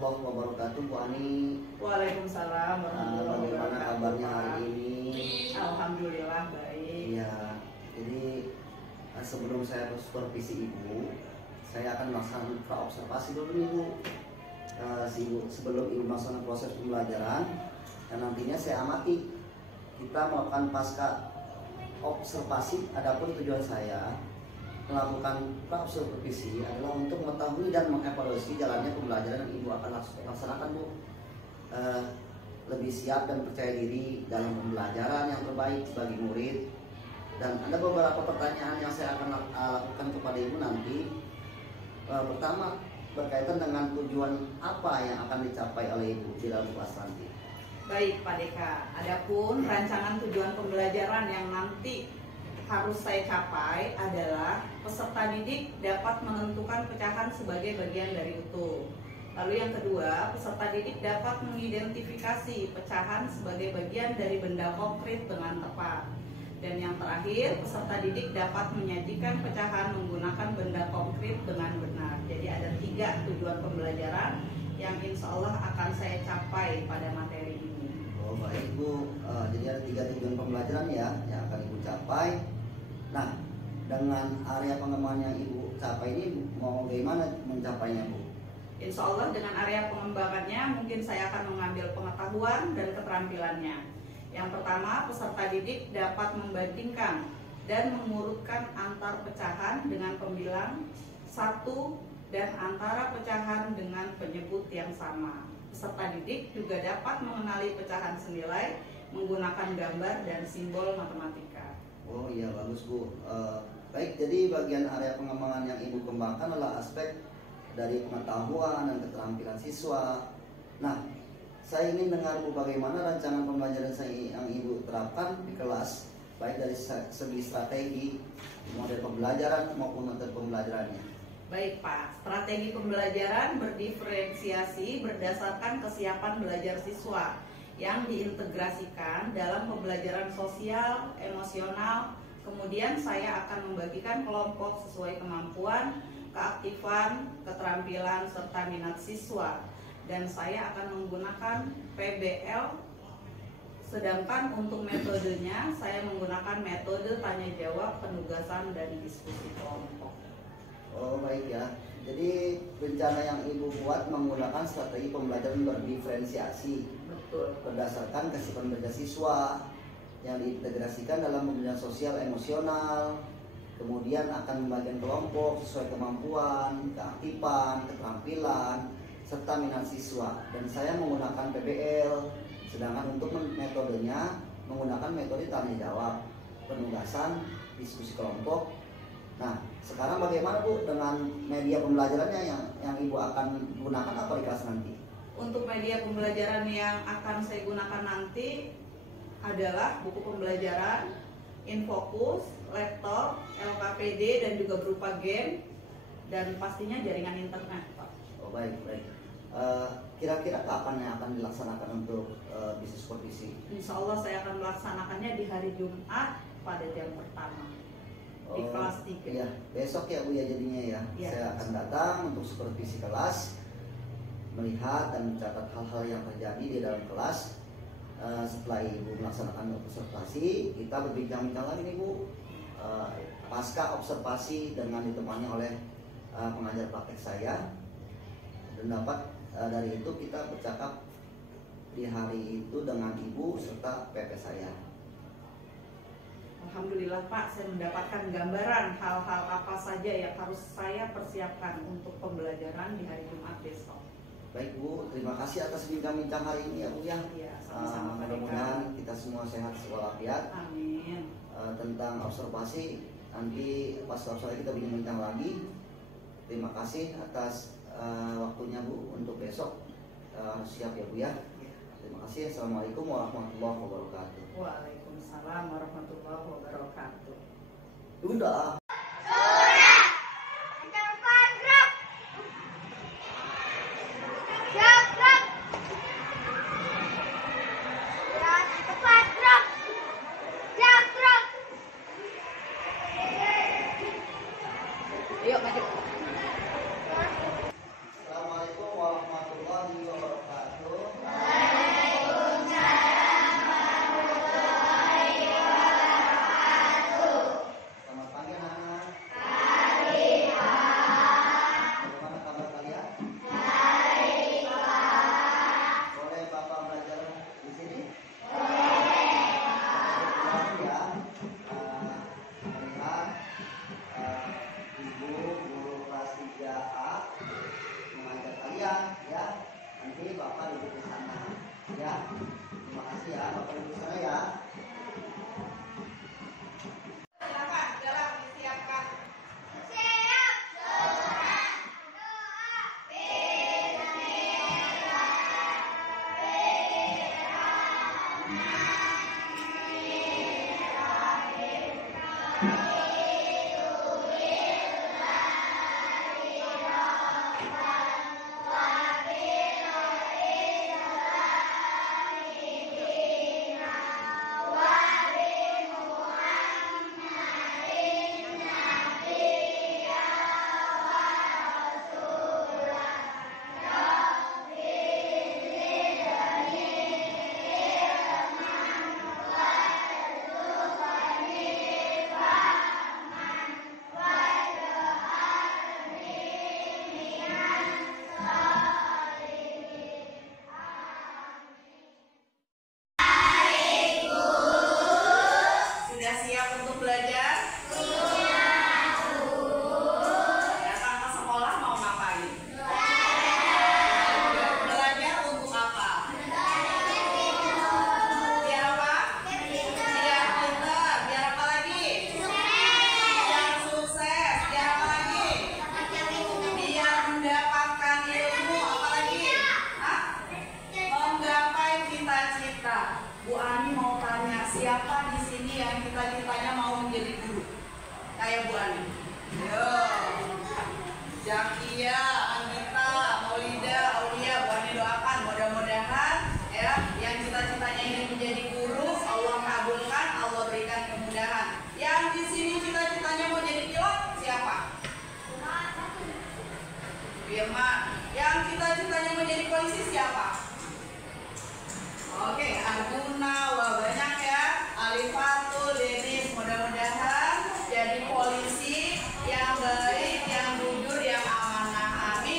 warahmatullahi wabarakatuh, Bu Ani. Waalaikumsalam warahmatullahi wabarakatuh. Bagaimana kabarnya hari ini? Alhamdulillah baik. Iya, jadi sebelum saya supervisi Ibu, saya akan melaksanakan praobservasi dulu Ibu. Sebelum Ibu melaksanakan proses pembelajaran, dan nantinya saya amati. Kita melakukan pasca observasi. Adapun tujuan saya melakukan praobservasi adalah untuk mengetahui dan mengevaluasi jalannya pembelajaran yang Ibu akan laksanakan, Bu. Lebih siap dan percaya diri dalam pembelajaran yang terbaik bagi murid. Dan ada beberapa pertanyaan yang saya akan lakukan kepada Ibu nanti. Pertama, berkaitan dengan tujuan apa yang akan dicapai oleh Ibu di dalam kelas nanti. Baik Pak Deka, adapun rancangan tujuan pembelajaran yang nanti harus saya capai adalah peserta didik dapat menentukan pecahan sebagai bagian dari utuh. Lalu yang kedua, peserta didik dapat mengidentifikasi pecahan sebagai bagian dari benda konkret dengan tepat. Dan yang terakhir, peserta didik dapat menyajikan pecahan menggunakan benda konkret dengan benar. Jadi ada 3 tujuan pembelajaran yang insya Allah akan saya capai pada materi ini. Oh baik Bu, jadi ada 3 tujuan pembelajaran ya yang akan Ibu capai. Nah, dengan area pengembangan yang Ibu capai ini mau bagaimana mencapainya Bu? Insya Allah dengan area pengembangannya mungkin saya akan mengambil pengetahuan dan keterampilannya. Yang pertama, peserta didik dapat membandingkan dan mengurutkan antar pecahan dengan pembilang 1 dan antara pecahan dengan penyebut yang sama. Peserta didik juga dapat mengenali pecahan senilai menggunakan gambar dan simbol matematika. Oh iya bagus Bu. Baik, jadi bagian area pengembangan yang Ibu kembangkan adalah aspek dari pengetahuan dan keterampilan siswa. Nah, saya ingin dengar Bu bagaimana rancangan pembelajaran yang Ibu terapkan di kelas, baik dari segi strategi, model pembelajaran maupun metode pembelajarannya. Baik Pak, strategi pembelajaran berdiferensiasi berdasarkan kesiapan belajar siswa yang diintegrasikan dalam pembelajaran sosial, emosional. Kemudian saya akan membagikan kelompok sesuai kemampuan, keaktifan, keterampilan, serta minat siswa. Dan saya akan menggunakan PBL. Sedangkan untuk metodenya, saya menggunakan metode tanya jawab, penugasan, dan diskusi kelompok. Oh baik ya. Jadi rencana yang Ibu buat menggunakan strategi pembelajaran berdiferensiasi. Betul. Berdasarkan kesiapan belajar siswa yang diintegrasikan dalam pembelajaran sosial emosional. Kemudian akan membagikan kelompok sesuai kemampuan, keaktifan, keterampilan, serta minat siswa. Dan saya menggunakan PBL. Sedangkan untuk metodenya menggunakan metode tanya jawab, penugasan, diskusi kelompok. Nah, sekarang bagaimana Bu dengan media pembelajarannya yang Ibu akan gunakan apa di kelas nanti? Untuk media pembelajaran yang akan saya gunakan nanti adalah buku pembelajaran, Infocus, laptop, LKPD, dan juga berupa game, dan pastinya jaringan internet Pak. Oh baik. Kira-kira kapan yang akan dilaksanakan untuk bisnis supervisi? Insya Allah saya akan melaksanakannya di hari Jumat pada jam pertama di kelas 3. Iya, besok ya Bu ya jadinya ya. Ya. Saya akan datang untuk supervisi kelas, melihat dan mencatat hal-hal yang terjadi di dalam kelas. Setelah Ibu melaksanakan observasi, kita berbincang-bincang lagi nih Bu. Pasca observasi dengan ditemani oleh pengajar praktek saya, dan dapat dari itu kita bercakap di hari itu dengan Ibu serta PP saya. Alhamdulillah Pak, saya mendapatkan gambaran hal-hal apa saja yang harus saya persiapkan untuk pembelajaran di hari Jumat besok. Baik Bu, terima kasih atas bincang-bincang hari ini ya Bu ya. Iya, sama-sama Pak Deka. Mudah-mudahan kita semua sehat walafiat. Amin. Tentang observasi, nanti pas observasi kita bincang-bincang lagi. Terima kasih atas waktunya Bu untuk besok. Siap ya Bu ya. Terima kasih. Assalamualaikum warahmatullahi wabarakatuh. Waalaikumsalam warahmatullahi wabarakatuh. Udah. Yuk maju. Assalamualaikum warahmatullahi jawaban. Yo, Zakia, Anita, Maulida, Aulia, Buani doakan mudah-mudahan ya yang cita-citanya ingin menjadi guru Allah kabulkan, Allah berikan kemudahan. Yang di sini cita-citanya mau jadi pilot siapa? Firman. Yang cita-citanya mau jadi polisi siapa? Oke, Arjuna, wah banyak ya. Alifatul, Denis, mudah-mudahan jadi polisi yang baik, yang jujur, yang amanah. Amin.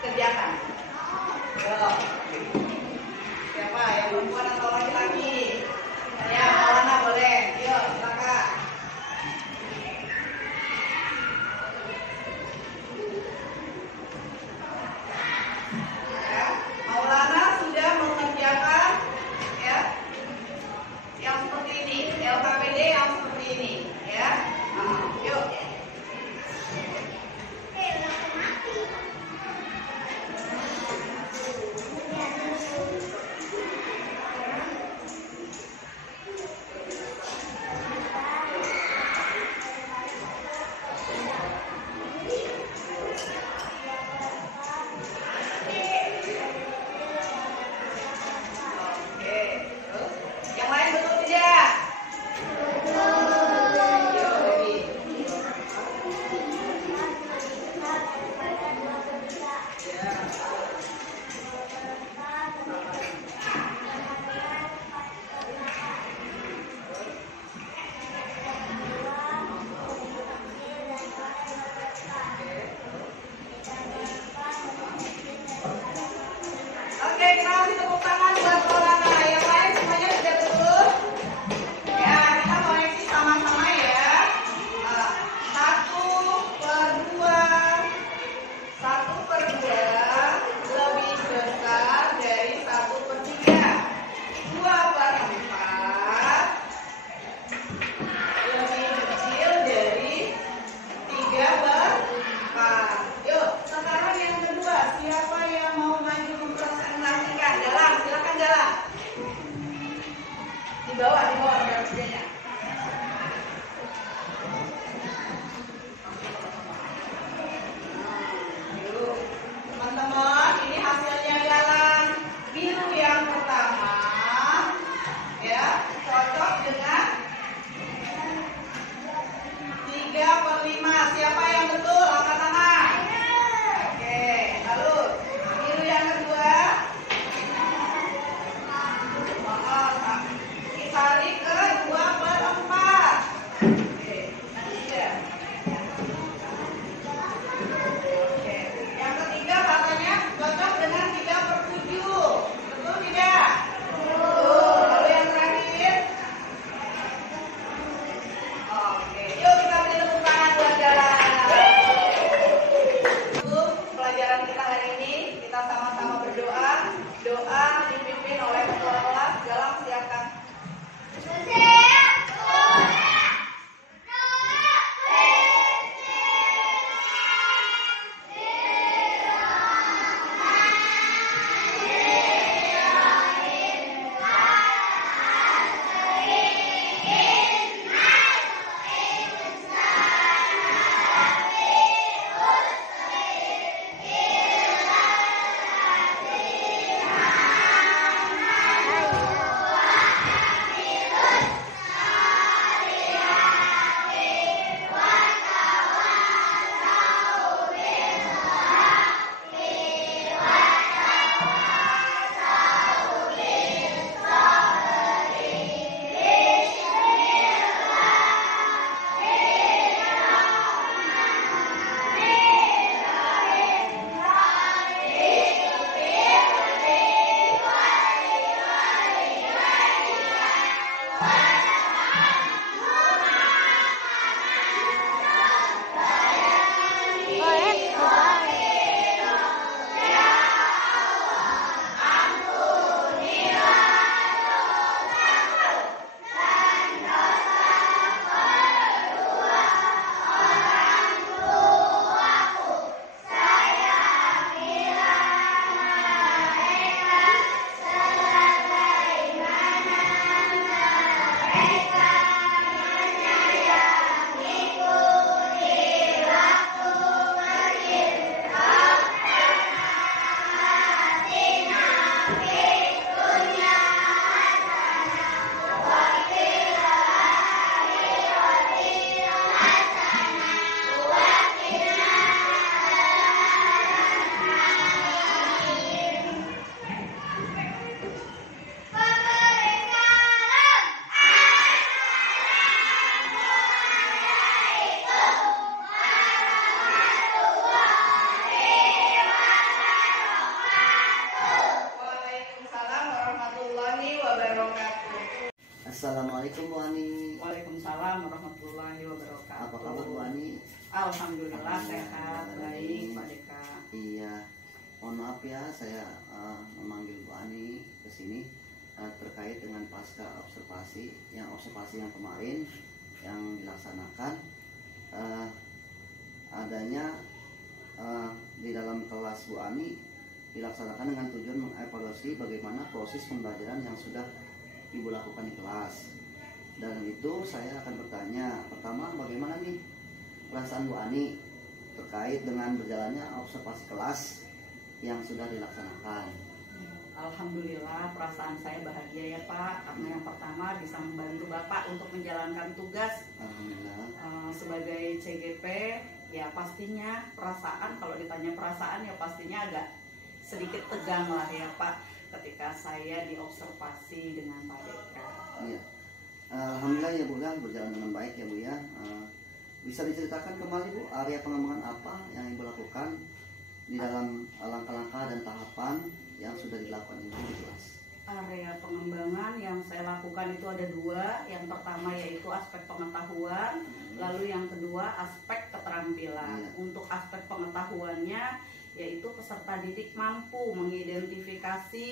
kerjakan. Yuk. Siapa yang perempuan atau laki-laki? Ya, Maulana boleh. Yuk, silakan. Ya, Maulana sudah mengerjakan ya yang seperti ini, LKPD yang seperti ini, ya. Yuk. Di bawah berat-beratnya. Teman-teman, ini hasilnya jalan biru yang pertama, ya, cocok dengan 3/5. Siapa yang betul? Angkat tangan. Oke, lalu biru yang kedua. Tarik ke 2/4. Oke, tiga. Oke, yang ketiga katanya cocok dengan 3/7. Betul tidak? Betul. Lalu yang terakhir. Oke, yuk kita beri tepuk tangan buat jalan. Untuk pelajaran kita hari ini, kita sama-sama berdoa. Doa dipimpin oleh ketua kelas. Galang siapkan. Apa kabar Bu Ani? Alhamdulillah sehat, baik Pak Deka. Iya, mohon maaf ya saya memanggil Bu Ani ke sini terkait dengan pasca observasi yang kemarin yang dilaksanakan adanya di dalam kelas Bu Ani dilaksanakan dengan tujuan mengevaluasi bagaimana proses pembelajaran yang sudah Ibu lakukan di kelas. Dan itu saya akan bertanya, pertama bagaimana nih perasaan Bu Ani terkait dengan berjalannya observasi kelas yang sudah dilaksanakan? Alhamdulillah perasaan saya bahagia ya Pak, karena yang pertama bisa membantu Bapak untuk menjalankan tugas. Alhamdulillah. Sebagai CGP ya pastinya perasaan, kalau ditanya perasaan ya pastinya agak sedikit tegang lah ya Pak ketika saya diobservasi dengan Pak Deka. Iya. Alhamdulillah ya Bu ya, berjalan dengan baik ya Bu ya. Bisa diceritakan kembali Bu, area pengembangan apa yang Ibu lakukan di dalam langkah-langkah dan tahapan yang sudah dilakukan Ibu di kelas? Area pengembangan yang saya lakukan itu ada dua. Yang pertama yaitu aspek pengetahuan, lalu yang kedua aspek keterampilan. Iya. Untuk aspek pengetahuannya yaitu peserta didik mampu mengidentifikasi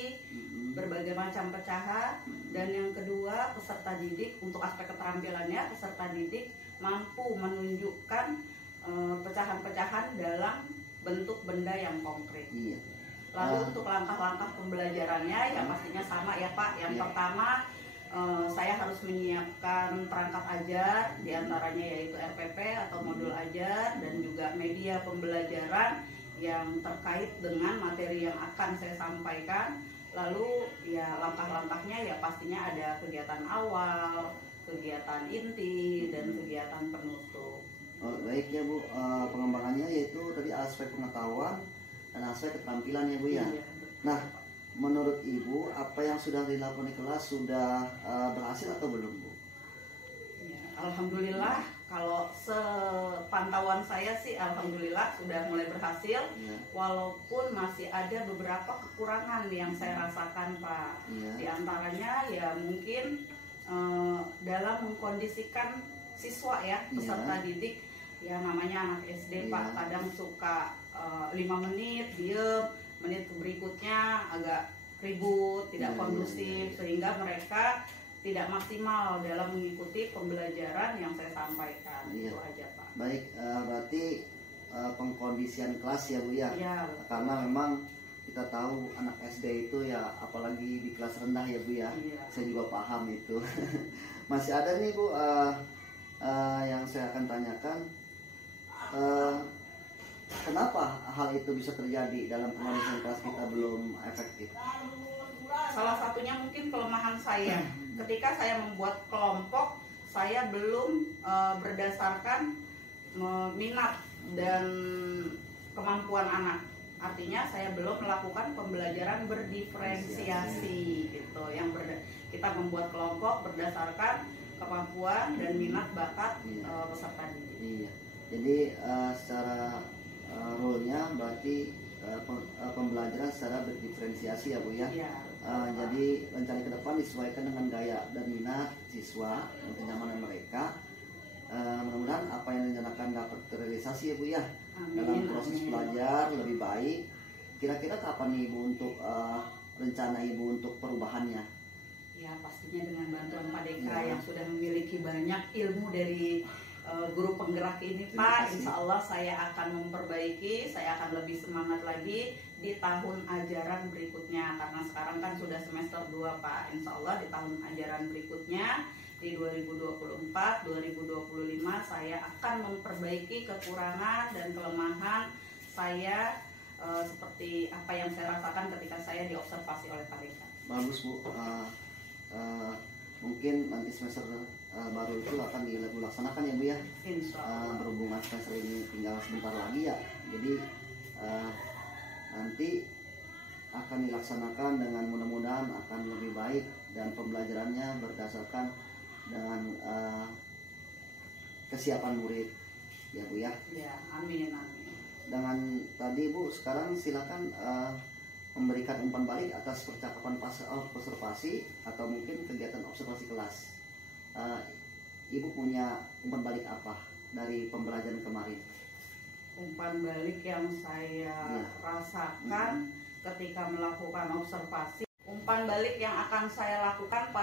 berbagai macam pecahan, dan yang kedua peserta didik untuk aspek keterampilannya peserta didik mampu menunjukkan pecahan-pecahan dalam bentuk benda yang konkret. Iya. Lalu untuk langkah-langkah pembelajarannya ya pastinya sama ya Pak. Yang pertama saya harus menyiapkan perangkat ajar, diantaranya yaitu RPP atau modul ajar, dan juga media pembelajaran yang terkait dengan materi yang akan saya sampaikan. Lalu ya langkah-langkahnya ya pastinya ada kegiatan awal, kegiatan inti, dan kegiatan penutup. Oh, baik ya Bu, pengembangannya yaitu tadi aspek pengetahuan dan aspek keterampilan ya Bu ya. Iya. Nah, menurut Ibu apa yang sudah dilakukan di kelas sudah berhasil atau belum Bu? Ya, alhamdulillah kalau sepantauan saya sih alhamdulillah sudah mulai berhasil. Ya. Walaupun masih ada beberapa kekurangan yang saya rasakan Pak. Ya. Di antaranya ya mungkin dalam mengkondisikan siswa ya, peserta didik ya, namanya anak SD Pak, kadang suka 5 menit diem, menit berikutnya agak ribut, tidak kondusif, sehingga mereka tidak maksimal dalam mengikuti pembelajaran yang saya sampaikan. Itu aja Pak. Baik, berarti pengkondisian kelas ya Bu ya. Ya, karena memang kita tahu anak SD itu ya, apalagi di kelas rendah ya Bu ya. Iya. Saya juga paham itu. Masih ada nih Bu yang saya akan tanyakan, kenapa hal itu bisa terjadi dalam pengkondisian kelas kita belum efektif? Salah satunya mungkin kelemahan saya. Ketika saya membuat kelompok, saya belum berdasarkan minat dan kemampuan anak. Artinya saya belum melakukan pembelajaran berdiferensiasi gitu. Kita membuat kelompok berdasarkan kemampuan dan minat bakat peserta didik. Iya. Jadi secara rule-nya berarti pembelajaran secara berdiferensiasi ya Bu ya. Iya. Jadi rencana ke depan disesuaikan dengan gaya dan minat siswa dan kenyamanan mereka. Mudah-mudahan apa yang direncanakan dapat terrealisasi ya Bu ya. Dalam proses belajar lebih baik. Kira-kira kapan nih Ibu untuk rencana Ibu untuk perubahannya? Ya pastinya dengan bantuan Pak Deka yang sudah memiliki banyak ilmu dari guru penggerak ini Pak. Insya Allah saya akan memperbaiki, saya akan lebih semangat lagi di tahun ajaran berikutnya, karena sekarang kan sudah semester 2 Pak. Insya Allah di tahun ajaran berikutnya di 2024-2025 saya akan memperbaiki kekurangan dan kelemahan saya seperti apa yang saya rasakan ketika saya diobservasi oleh Pak Deka. Bagus Bu. Mungkin nanti semester baru itu akan dilaksanakan ya Bu ya. Insya Allah. Berhubungan semester ini tinggal sebentar lagi ya. Jadi nanti akan dilaksanakan dengan mudah-mudahan akan lebih baik dan pembelajarannya berdasarkan dengan kesiapan murid ya Bu ya. Ya, amin amin. Dengan tadi Bu, sekarang silakan memberikan umpan balik atas percakapan observasi atau mungkin kegiatan observasi kelas. Ibu punya umpan balik apa dari pembelajaran kemarin? Umpan balik yang saya rasakan ketika melakukan observasi, umpan balik yang akan saya lakukan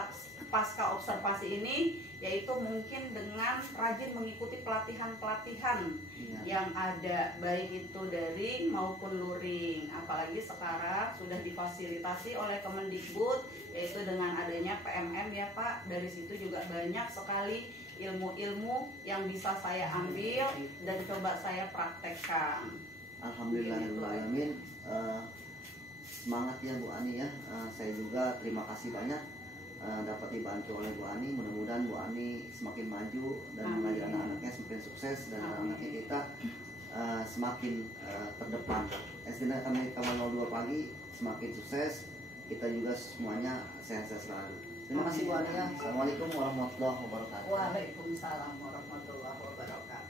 pasca observasi ini yaitu mungkin dengan rajin mengikuti pelatihan-pelatihan yang ada, baik itu daring maupun luring. Apalagi sekarang sudah difasilitasi oleh Kemendikbud, yaitu dengan adanya PMM ya Pak. Dari situ juga banyak sekali ilmu-ilmu yang bisa saya ambil dan coba saya praktekkan. Alhamdulillahirrahmanirrahim. Semangat ya Bu Ani ya. Saya juga terima kasih banyak dapat dibantu oleh Bu Ani. Mudah-mudahan Bu Ani semakin maju dan mengajar anak-anaknya semakin sukses dan anak-anaknya kita semakin terdepan. SD kami Kamal 02 pagi semakin sukses. Kita juga semuanya sehat-sehat selalu. Terima kasih Bu Ani ya. Assalamualaikum warahmatullahi wabarakatuh. Waalaikumsalam warahmatullahi wabarakatuh.